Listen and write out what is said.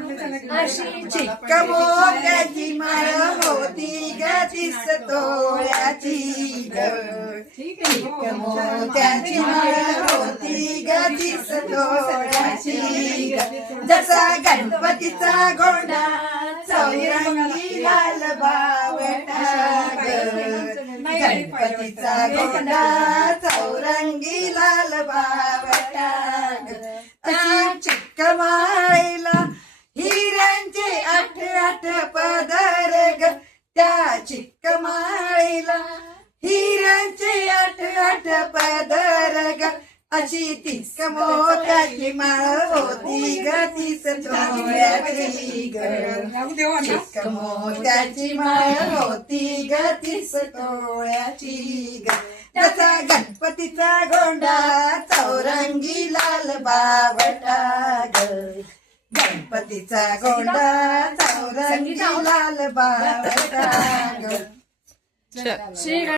अशी चिक्क मोत्याची माळ होती ग 30 तोळ्याची ग. चिक्क मोत्याची माळ होती ग 30 तोळ्याची ग. जसा गणपतीचा गोंडा चौरंगी लाल बावटा ग. गणपतीचा गोंडा चौरंगी लाल बावटा ग. अशी चिक्क माळीला हिऱ्यांचे 8 पदर ग. त्या चिक्क माळीला हिऱ्यांचे 8 पदर ग. अशी 30 मोत्याची माळ होती ग 30 तोळ्याची ग. चिक्क मोत्याची माळ होती ग 30 तोळ्याची ग. जसा गणपतीचा गोंडा चौरंगी लाल बावटा ग. गणपतीचा गोंडा चौरंगी लाल बावटा ग.